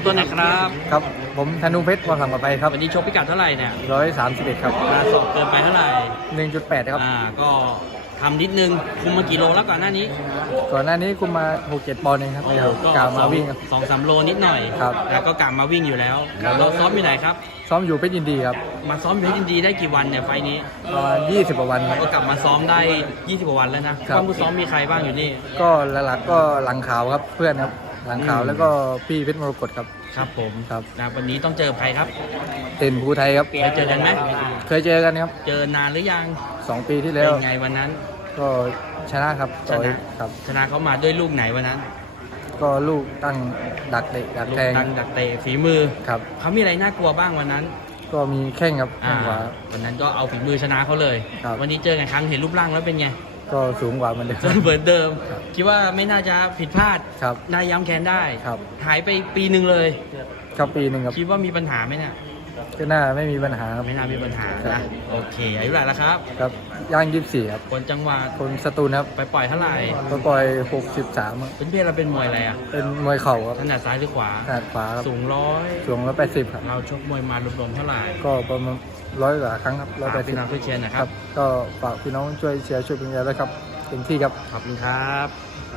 ำตัวหน่อยครับ ครับผมธนูเพชรวางหลังมาไปครับวันนี้ชกพิกัดเท่าไหร่เนี่ยร้อยสามสิบเอ็ดครับมาสอบเกินไปเท่าไหร่หนึ่งจุดแปดครับอ่าก็ทำนิดนึง คุมมากี่โลแล้วก่อนหน้านี้ ก่อนหน้านี้คุมมาหกเจ็ดปอนด์เองครับเดี๋ยวกล่าวมาวิ่งครับสองสามโลนิดหน่อยครับแล้วก็กลับมาวิ่งอยู่แล้วเราซ้อมอยู่ไหนครับ ซ้อมอยู่เพชรยินดีครับ มาซ้อมอยู่ที่ยินดีได้กี่วันเนี่ยไฟล์นี้ประมาณยี่สิบกว่าวันครับก็กลับมาซ้อมได้20กว่าวันแล้วนะครับความผู้ซ้อมมีใครบ้างอยู่นี่ ก็หลักๆก็หลังขาวครับเพื่อนครับ หลังขาวอืมแล้วก็พี่เพชรมรกตครับ ครับผมครับ นะวันนี้ต้องเจอใครครับเต็นภูไทยครับ เคยเจอกันไหมเคยเจอกันครับเจอนานหรือยังสองปีที่เป็แล้วนไงวันนั้น ก็ชนะครับชต่อยนะครับ ชนะเขามาด้วยลูกไหนวันนั้นก็ลูกตั้งดักเตะดักลูกแทงตั้งดักเตะฝีมือครับ เขามีอะไรน่ากลัวบ้างวันนั้นก็มีแข้งครับอ่าแข้งขวา วันนั้นก็เอาฝีมือชนะเขาเลย ครับ วันนี้เจอกันครั้งเห็นรูปร่างแล้วเป็นไง ก็สูงกว่าเหมันเดิมเจอเหมือนเดิมครับคิดว่าไม่น่าจะผิดพลาดครับน่าย้ำแค้นได้ครับหายไปปีหนึ่งเลย ครับปีหนึ่งครับ คิดว่ามีปัญหาไหมเนี่ย ก็น่าไม่มีปัญหาครับ ไม่น่ามีปัญหาครันะบ โอเคอายุเท่าไหร่แล้วครับ ครับย่างยี่สิบสี่ครับคนจังหวัดคนสตูลครับไปปล่อยเท่าไหร่ตัวปล่อยหกสิบสามเป็นเพศเราเป็นมวยอะไรอะเป็นมวยเข่าครับถนัดซ้ายหรือขวา ขนาดขวาครับสูงร้อยสูงร้อยแปดสิบครับ เราชกมวยมารวมๆเท่าไหร่ก็ประมาณร้อยกว่าครั้งครับร้อยแปฝากดสิพี่บน้องเพื่อนเชียร์นะคครัรับบ ก็ฝากพี่น้องช่วยเชียร์ช่วยเป็นกำลังใจด้วยครับเต็มที่ครับ ขอบคุณครับ